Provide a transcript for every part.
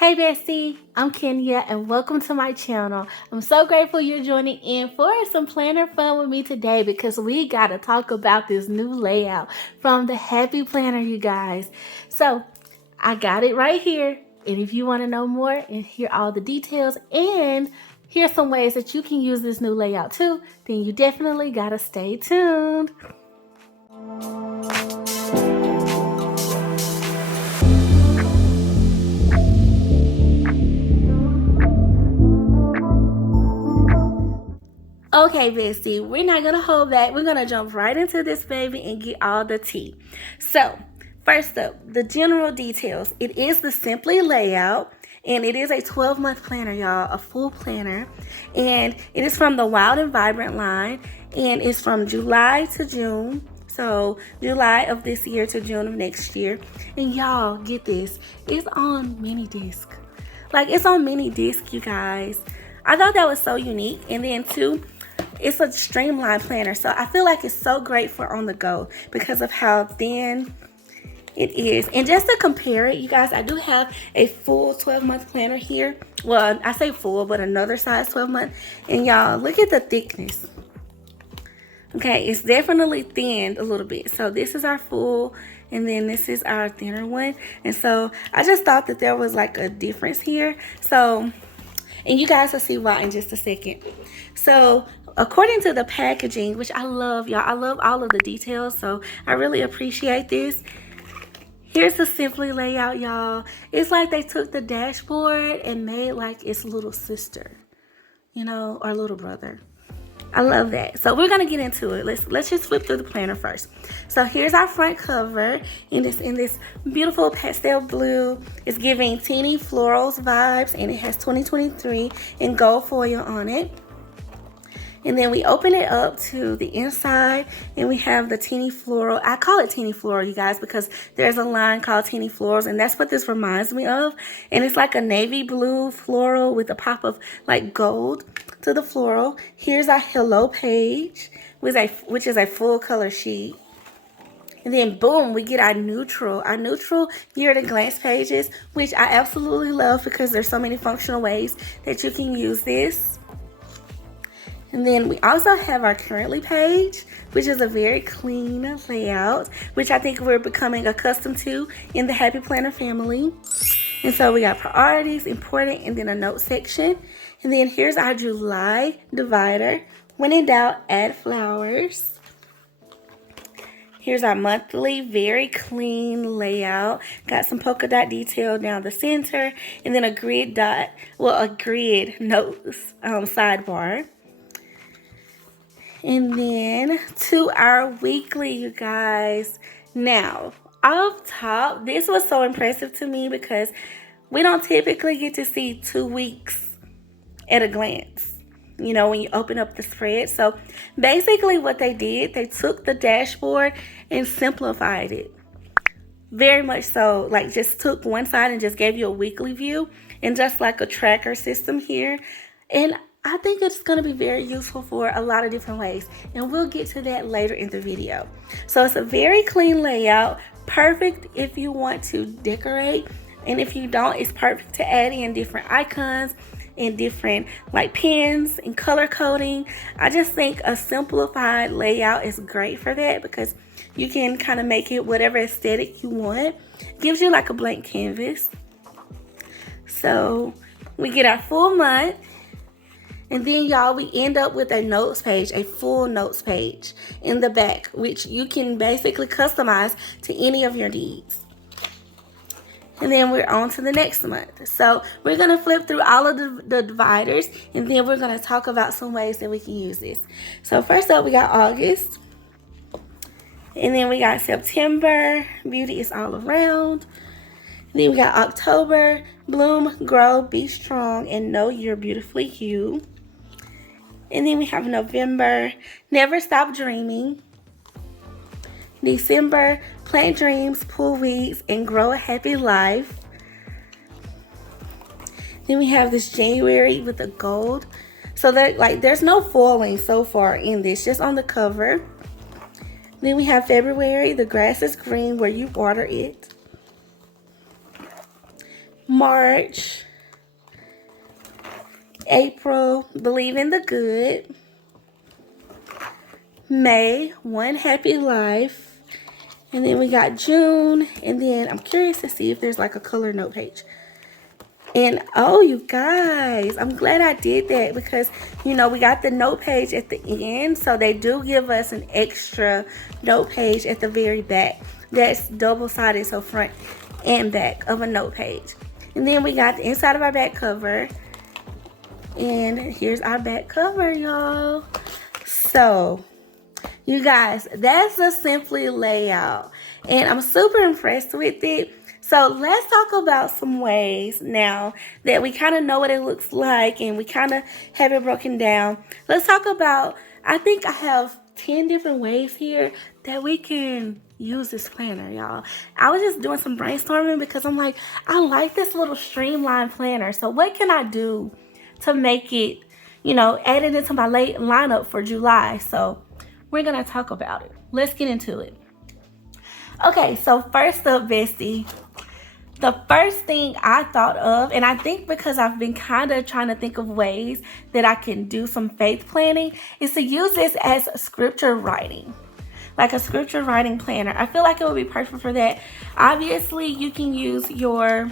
Hey bestie, I'm Kenya and welcome to my channel. I'm so grateful you're joining in for some planner fun with me today because we got to talk about this new layout from the Happy Planner, you guys. So I got it right here, and if you want to know more and hear all the details and hear some ways that you can use this new layout too, then you definitely got to stay tuned. Okay, bestie, we're not going to hold back. We're going to jump right into this baby and get all the tea. So, first up, the general details. It is the Simply layout, and it is a 12-month planner, y'all, a full planner. And it is from the Wild and Vibrant line, and it's from July to June. So, July of this year to June of next year. And y'all, get this. It's on mini disc. Like, it's on mini disc, you guys. I thought that was so unique. And then, too, it's a streamlined planner, so I feel like it's so great for on the go because of how thin it is. And just to compare it, you guys, I do have a full 12-month planner here. Well, I say full, but another size 12-month. And y'all, look at the thickness. Okay, it's definitely thinned a little bit. So this is our full, and then this is our thinner one. And so I just thought that there was like a difference here. So, and you guys will see why in just a second. So according to the packaging, which I love, y'all, I love all of the details, so I really appreciate this. Here's the Simply layout, y'all. It's like they took the dashboard and made like its little sister, you know, or little brother. I love that. So we're gonna get into it. Let's just flip through the planner first. So here's our front cover, and it's in this beautiful pastel blue. It's giving teeny florals vibes, and it has 2023 in gold foil on it. And then we open it up to the inside, and we have the teeny floral. I call it teeny floral, you guys, because there's a line called teeny florals, and that's what this reminds me of. And it's like a navy blue floral with a pop of like gold to the floral. Here's our hello page, which is a full color sheet. And then boom, we get our neutral year at a glance pages, which I absolutely love because there's so many functional ways that you can use this. And then we also have our currently page, which is a very clean layout, which I think we're becoming accustomed to in the Happy Planner family. And so we got priorities, important, and then a note section. And then here's our July divider. When in doubt, add flowers. Here's our monthly, very clean layout. Got some polka dot detail down the center, and then a grid notes sidebar. And then to our weekly, you guys. Now, off top, this was so impressive to me because we don't typically get to see 2 weeks at a glance, you know, when you open up the spread. So basically what they did, they took the dashboard and simplified it. Very much so, like just took one side and just gave you a weekly view and just like a tracker system here. And I think it's going to be very useful for a lot of different ways, and we'll get to that later in the video. So it's a very clean layout, perfect if you want to decorate, and if you don't, it's perfect to add in different icons and different like pins and color coding. I just think a simplified layout is great for that because you can kind of make it whatever aesthetic you want. Gives you like a blank canvas. So we get our full month. And then, y'all, we end up with a notes page, a full notes page in the back, which you can basically customize to any of your needs. And then we're on to the next month. So we're going to flip through all of the dividers, and then we're going to talk about some ways that we can use this. So first up, we got August. And then we got September, beauty is all around. And then we got October, bloom, grow, be strong, and know you're beautifully you. And then we have November, never stop dreaming. December, plant dreams, pull weeds, and grow a happy life. Then we have this January with the gold. So that there's no foiling so far in this, just on the cover. Then we have February, the grass is green where you water it. March, April, Believe in the Good, May, One Happy Life, and then we got June, and then I'm curious to see if there's like a color note page. And oh, you guys, I'm glad I did that because, you know, we got the note page at the end. So they do give us an extra note page at the very back. That's double-sided, so front and back of a note page. And then we got the inside of our back cover. And here's our back cover, y'all. So, you guys, that's the Simply layout. And I'm super impressed with it. So let's talk about some ways now that we kind of know what it looks like and we kind of have it broken down. Let's talk about, I think I have 10 different ways here that we can use this planner, y'all. I was just doing some brainstorming because I'm like, I like this little streamlined planner. So what can I do to make it, you know, add it into my late lineup for July? So we're going to talk about it. Let's get into it. Okay, so first up, bestie, the first thing I thought of, and I think because I've been kind of trying to think of ways that I can do some faith planning, is to use this as scripture writing, like a scripture writing planner. I feel like it would be perfect for that. Obviously, you can use your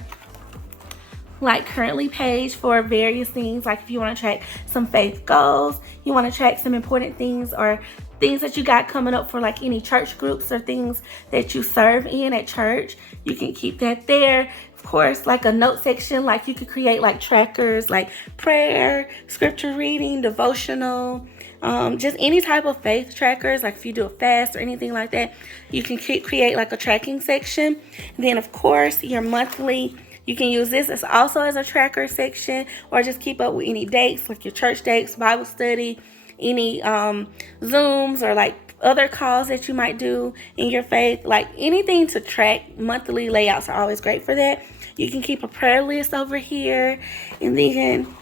like currently page for various things, like if you want to track some faith goals, you want to track some important things or things that you got coming up for like any church groups or things that you serve in at church, you can keep that there. Of course, like a note section, like you could create like trackers like prayer, scripture reading, devotional, just any type of faith trackers. Like if you do a fast or anything like that, you can create like a tracking section. And then of course your monthly, you can use this as also as a tracker section, or just keep up with any dates, like your church dates, Bible study, any Zooms or like other calls that you might do in your faith, like anything to track. Monthly layouts are always great for that. You can keep a prayer list over here. And then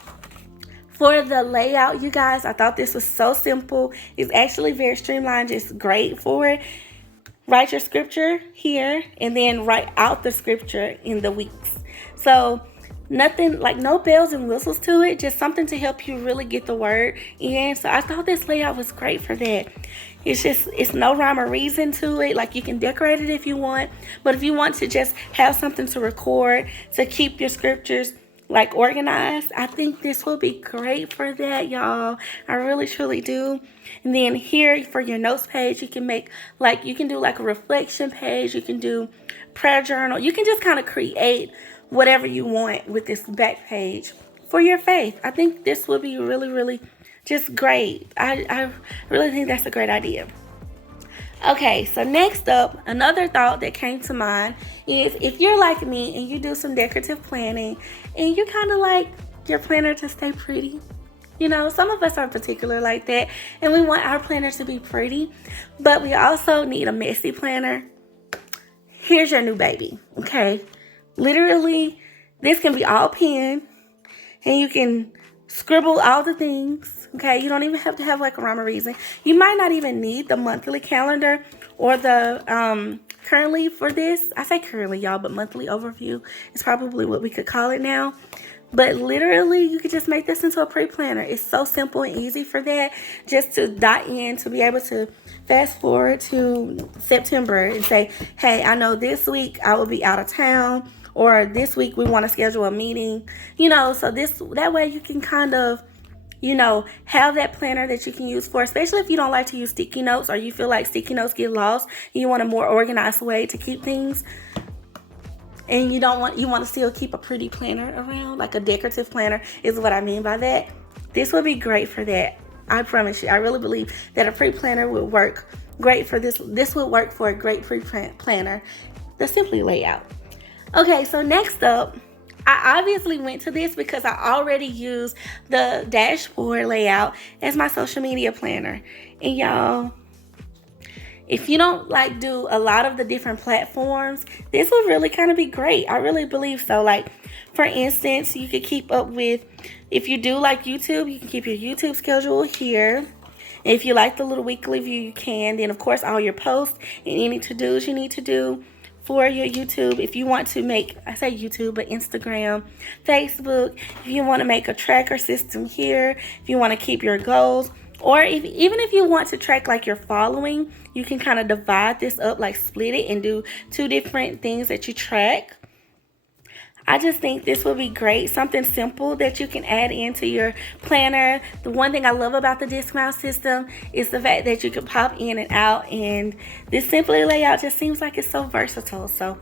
for the layout, you guys, I thought this was so simple. It's actually very streamlined, just great for it. Write your scripture here and then write out the scripture in the weeks. So nothing, like no bells and whistles to it, just something to help you really get the word in. So I thought this layout was great for that. It's no rhyme or reason to it. Like you can decorate it if you want, but if you want to just have something to record to keep your scriptures like organized, I think this will be great for that, y'all. I really truly do. And then here for your notes page, you can make like, you can do like a reflection page, you can do prayer journal, you can just kind of create whatever you want with this back page for your faith. I think this will be really, really just great. I really think that's a great idea. Okay, so next up, another thought that came to mind is if you're like me and you do some decorative planning and you kind of like your planner to stay pretty. You know, some of us are particular like that and we want our planner to be pretty, but we also need a messy planner. Here's your new baby, okay? Literally, this can be all pen and you can scribble all the things, okay? You don't even have to have like a rhyme or reason. You might not even need the monthly calendar or the currently for this. I say currently, y'all, but monthly overview is probably what we could call it now. But literally, you could just make this into a pre-planner. It's so simple and easy for that. Just to dot in, to be able to fast forward to September and say, hey, I know this week I will be out of town, or this week we want to schedule a meeting. You know, so that way you can kind of, you know, have that planner that you can use for, especially if you don't like to use sticky notes or you feel like sticky notes get lost and you want a more organized way to keep things. And you want to still keep a pretty planner around, like a decorative planner is what I mean by that. This would be great for that. I promise you. I really believe that a pre-planner would work great for this. This would work for a great pre-planner, the Simply layout. Okay, so next up, I obviously went to this because I already use the dashboard layout as my social media planner. And y'all, if you don't like do a lot of the different platforms, this would really kind of be great. I really believe so. Like, for instance, you could keep up with, if you do like YouTube, you can keep your YouTube schedule here. If you like the little weekly view, you can. Then, of course, all your posts and any to-dos you need to do for your YouTube. If you want to make, I say YouTube, but Instagram, Facebook, if you want to make a tracker system here, if you want to keep your goals, or even if you want to track like your following, you can kind of divide this up, like split it and do 2 different things that you track. I just think this would be great. Something simple that you can add into your planner. The one thing I love about the discount system is the fact that you can pop in and out, and this Simply layout just seems like it's so versatile. So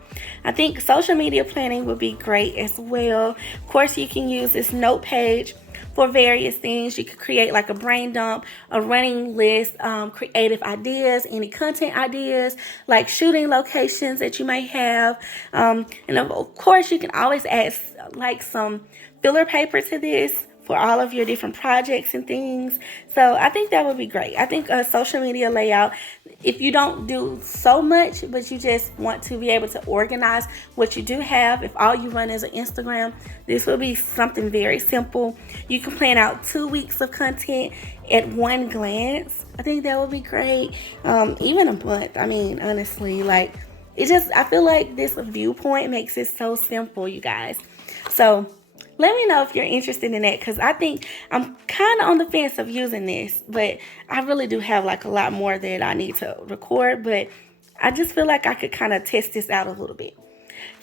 I think social media planning would be great as well. Of course, you can use this note page for various things. You could create like a brain dump, a running list, creative ideas, any content ideas, like shooting locations that you may have. And of course, you can always add like some filler paper to this for all of your different projects and things. So I think that would be great. I think a social media layout, if you don't do so much, but you just want to be able to organize what you do have, if all you run is an Instagram, this will be something very simple. You can plan out 2 weeks of content at one glance. I think that would be great. Even a month. I mean, honestly, like, I feel like this viewpoint makes it so simple, you guys. So let me know if you're interested in that, because I think I'm kind of on the fence of using this, but I really do have like a lot more that I need to record, but I just feel like I could kind of test this out a little bit.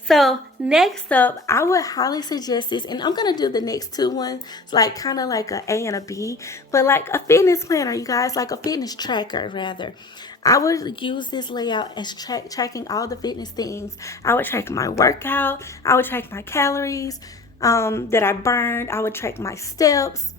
So next up, I would highly suggest this, and I'm going to do the next 2 ones, like kind of like a A and a B, but like a fitness planner, you guys, like a fitness tracker rather. I would use this layout as tracking all the fitness things. I would track my workout. I would track my calories that I burned. I would track my steps.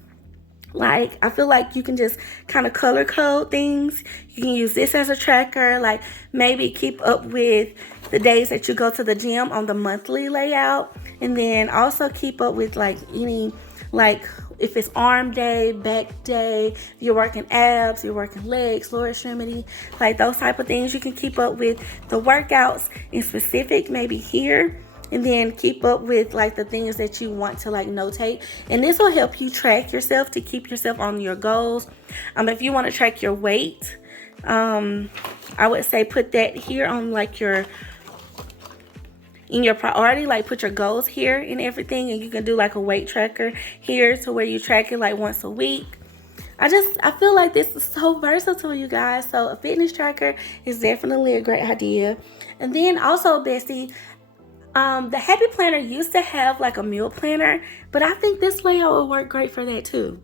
Like, I feel like you can just kind of color code things. You can use this as a tracker. Like, maybe keep up with the days that you go to the gym on the monthly layout. And then also keep up with like any, like if it's arm day, back day, you're working abs, you're working legs, lower extremity, like those type of things. You can keep up with the workouts in specific, maybe here. And then keep up with like the things that you want to like notate. And this will help you track yourself to keep yourself on your goals. If you want to track your weight, I would say put that here on like in your priority, like put your goals here and everything. And you can do like a weight tracker here to where you track it like once a week. I feel like this is so versatile, you guys. So a fitness tracker is definitely a great idea. And then also, bestie, the Happy Planner used to have like a meal planner, but I think this layout will work great for that too.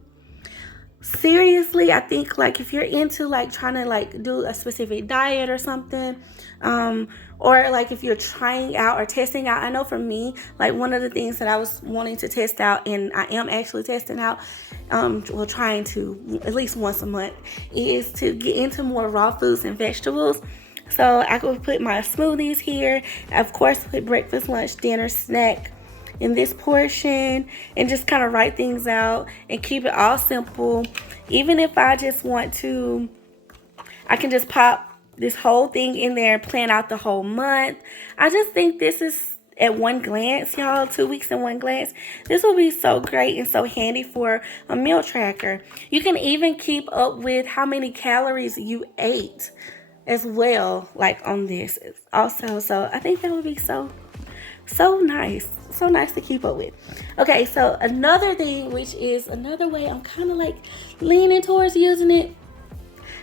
Seriously, I think like if you're into like trying to like do a specific diet or something, or like if you're trying out or testing out, I know for me, like one of the things that I was wanting to test out, and I am actually testing out, trying to at least once a month, is to get into more raw foods and vegetables. So I could put my smoothies here. Of course, put breakfast, lunch, dinner, snack in this portion, and just kind of write things out and keep it all simple. Even if I just want to, I can just pop this whole thing in there and plan out the whole month. I just think this is at one glance, y'all, 2 weeks in one glance. This will be so great and so handy for a meal tracker. You can even keep up with how many calories you ate as well, like on this also. So I think that would be so nice to keep up with. Okay, so another thing, which is another way I'm kind of like leaning towards using it.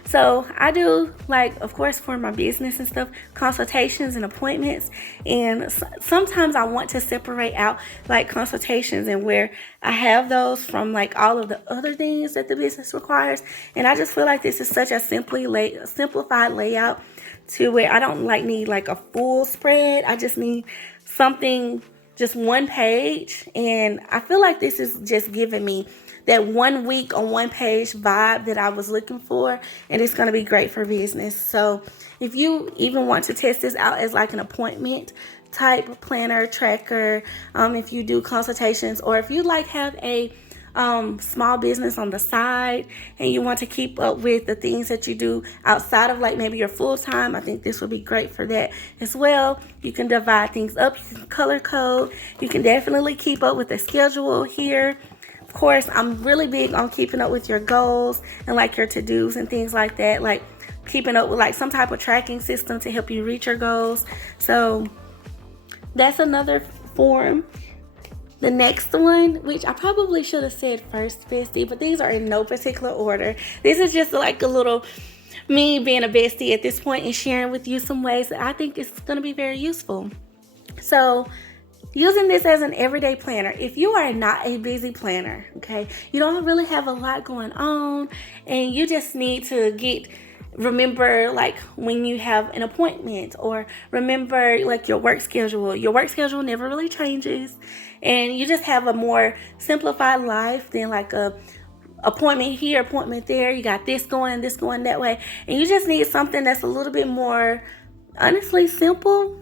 So I do, like, of course, for my business and stuff, consultations and appointments. And sometimes I want to separate out like consultations and where I have those from like all of the other things that the business requires. And I just feel like this is such a simplified layout to where I don't like need like a full spread. I just need something, just one page. And I feel like this is just giving me that 1 week on one page vibe that I was looking for, and it's going to be great for business. So if you even want to test this out as like an appointment type planner tracker, if you do consultations, or if you like have a small business on the side and you want to keep up with the things that you do outside of like maybe your full time, I think this would be great for that as well. You can divide things up, you can color code, you can definitely keep up with the schedule here. Of course, I'm really big on keeping up with your goals and like your to-dos and things like that. Like keeping up with like some type of tracking system to help you reach your goals. So that's another form. The next one, which I probably should have said first, bestie, but these are in no particular order. This is just like a little me being a bestie at this point and sharing with you some ways that I think is going to be very useful. So using this as an everyday planner. If you are not a busy planner, okay, you don't really have a lot going on and you just need to remember like when you have an appointment, or remember like your work schedule. Your work schedule never really changes, and you just have a more simplified life than like a appointment here, appointment there. You got this going that way, and you just need something that's a little bit more, honestly, simple.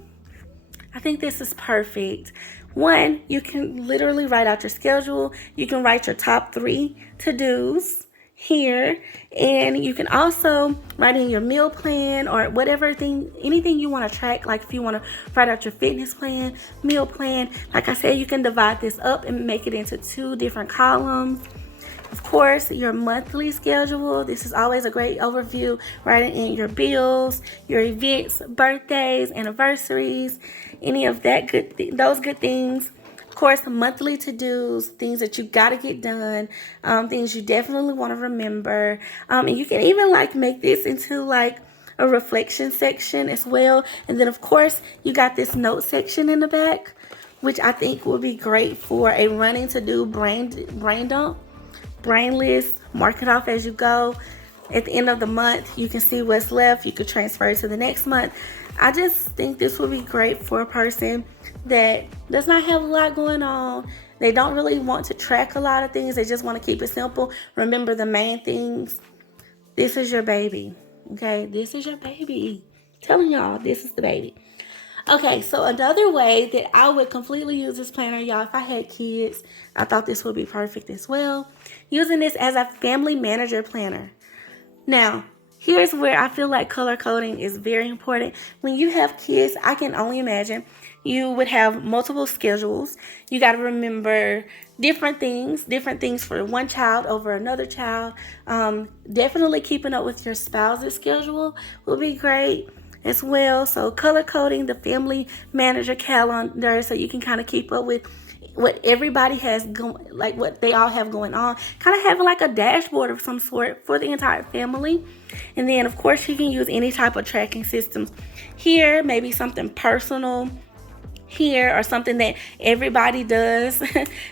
I think this is perfect. One, you can literally write out your schedule. You can write your top 3 to-dos here, and you can also write in your meal plan or anything you want to track. Like if you want to write out your fitness plan, meal plan, like I said, you can divide this up and make it into 2 different columns. Of course, your monthly schedule. This is always a great overview. Writing in your bills, your events, birthdays, anniversaries, any of that those good things. Of course, monthly to-dos, things that you got to get done, things you definitely want to remember. And you can even like make this into like a reflection section as well. And then of course, you got this note section in the back, which I think will be great for a running to-do brain dump. Brain list, mark it off as you go. At the end of the month, you can see what's left. You could transfer it to the next month. I just think this would be great for a person that does not have a lot going on. They don't really want to track a lot of things. They just want to keep it simple. Remember the main things. This is your baby. Okay, this is your baby. I'm telling y'all, this is the baby. Okay, so another way that I would completely use this planner, y'all, if I had kids, I thought this would be perfect as well. Using this as a family manager planner. Now, here's where I feel like color coding is very important. When you have kids, I can only imagine you would have multiple schedules. You got to remember different things for one child over another child. Definitely keeping up with your spouse's schedule will be great as well. So color coding the family manager calendar so you can kind of keep up with what everybody has going, like what they all have going on, kind of having like a dashboard of some sort for the entire family. And then of course you can use any type of tracking systems here, maybe something personal here or something that everybody does,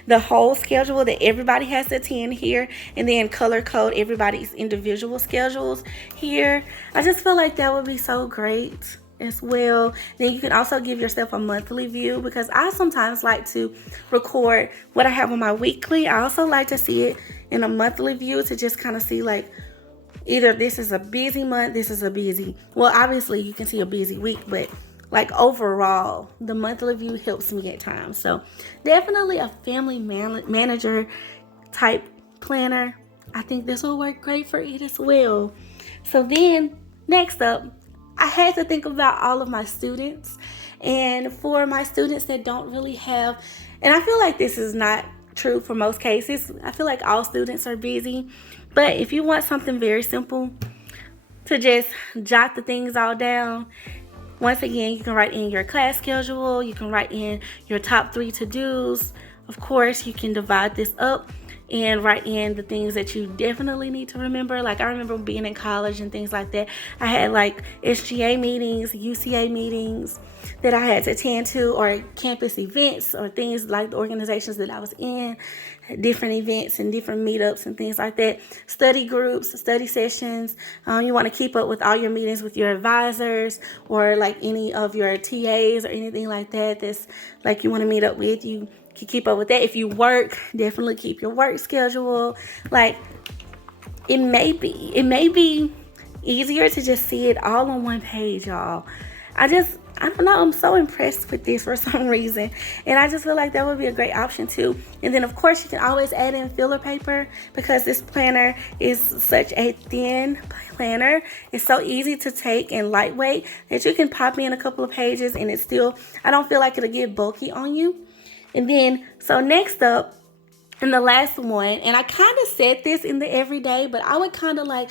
the whole schedule that everybody has to attend here, and then color code everybody's individual schedules here. I just feel like that would be so great as well. Then you can also give yourself a monthly view, because I sometimes like to record what I have on my weekly. I also like to see it in a monthly view to just kind of see like either this is a busy month, this is a busy, well, obviously you can see a busy week, but like overall, the monthly view helps me at times. So definitely a family manager type planner. I think this will work great for it as well. So then next up, I had to think about all of my students. And for my students that don't really have, and I feel like this is not true for most cases. I feel like all students are busy. But if you want something very simple to just jot the things all down, once again, you can write in your class schedule. You can write in your top 3 to-dos. Of course, you can divide this up and write in the things that you definitely need to remember. Like I remember being in college and things like that. I had like SGA meetings, UCA meetings that I had to attend to, or campus events, or things like the organizations that I was in, different events and different meetups and things like that. Study groups, study sessions. You want to keep up with all your meetings with your advisors, or like any of your TAs or anything like that that's like you want to meet up with. You can keep up with that. If you work, definitely keep your work schedule. Like it may be easier to just see it all on one page, y'all. I don't know, I'm so impressed with this for some reason. And I just feel like that would be a great option too. And then of course you can always add in filler paper, because this planner is such a thin planner. It's so easy to take and lightweight that you can pop in a couple of pages and it's still, I don't feel like it'll get bulky on you. And then, so next up, and the last one, and I kind of said this in the everyday, but I would kind of like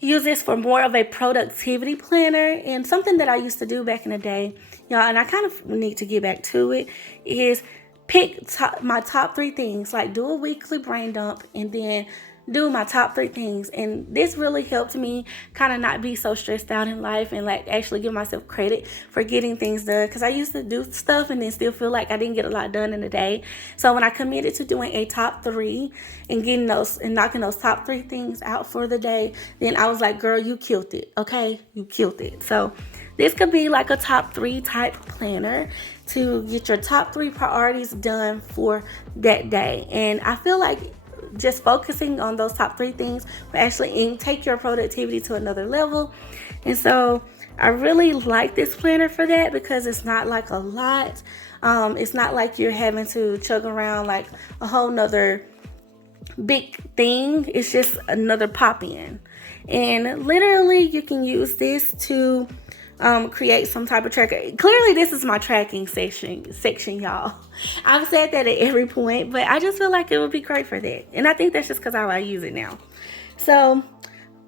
use this for more of a productivity planner. And something that I used to do back in the day, y'all, and I kind of need to get back to it, is pick my top 3 things, like do a weekly brain dump and then do my top 3 things. And this really helped me kind of not be so stressed out in life and like actually give myself credit for getting things done, because I used to do stuff and then still feel like I didn't get a lot done in a day. So when I committed to doing a top 3 and getting those and knocking those top 3 things out for the day, then I was like, girl, you killed it. Okay, you killed it. So this could be like a top 3 type planner to get your top 3 priorities done for that day. And I feel like just focusing on those top 3 things will actually take your productivity to another level. And so I really like this planner for that, because it's not like a lot. It's not like you're having to chug around like a whole nother big thing. It's just another pop in. And literally you can use this to create some type of tracker. Clearly this is my tracking section, y'all. I've said that at every point, but I just feel like it would be great for that. And I think that's just because how I use it now. So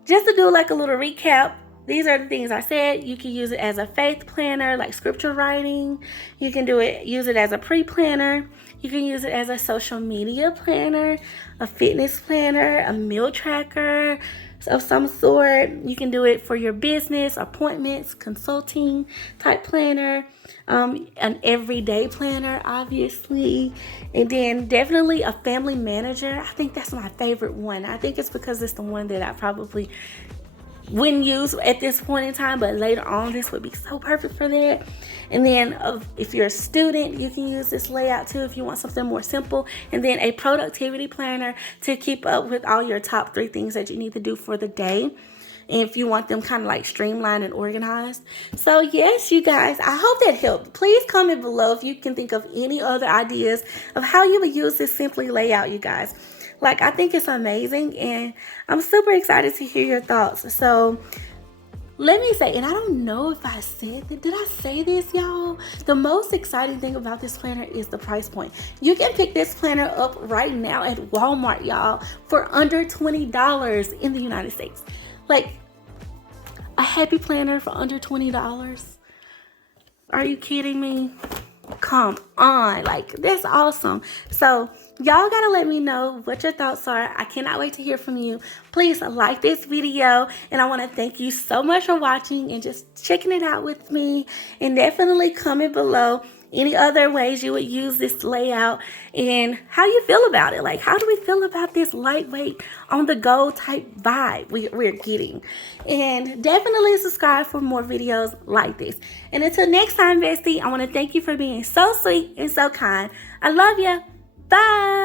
just to do like a little recap, these are the things I said. You can use it as a faith planner, like scripture writing. You can use it as a pre-planner. You can use it as a social media planner, a fitness planner, a meal tracker of some sort. You can do it for your business, appointments, consulting type planner, an everyday planner, obviously. And then definitely a family manager. I think that's my favorite one. I think it's because it's the one that I probably wouldn't use at this point in time, but later on this would be so perfect for that. And then if you're a student, you can use this layout too if you want something more simple. And then a productivity planner to keep up with all your top 3 things that you need to do for the day, and if you want them kind of like streamlined and organized. So yes, you guys, I hope that helped. Please comment below if you can think of any other ideas of how you would use this Simply layout, you guys. Like, I think it's amazing, and I'm super excited to hear your thoughts. So let me say, and I don't know if I said that. Did I say this, y'all? The most exciting thing about this planner is the price point. You can pick this planner up right now at Walmart, y'all, for under $20 in the United States. Like, a happy planner for under $20. Are you kidding me? Come on, like, that's awesome. So y'all gotta let me know what your thoughts are. I cannot wait to hear from you. Please like this video, and I want to thank you so much for watching and just checking it out with me. And definitely comment below any other ways you would use this layout and how you feel about it. Like, how do we feel about this lightweight, on the go type vibe we're getting? And definitely subscribe for more videos like this. And until next time, bestie, I want to thank you for being so sweet and so kind. I love you. Bye.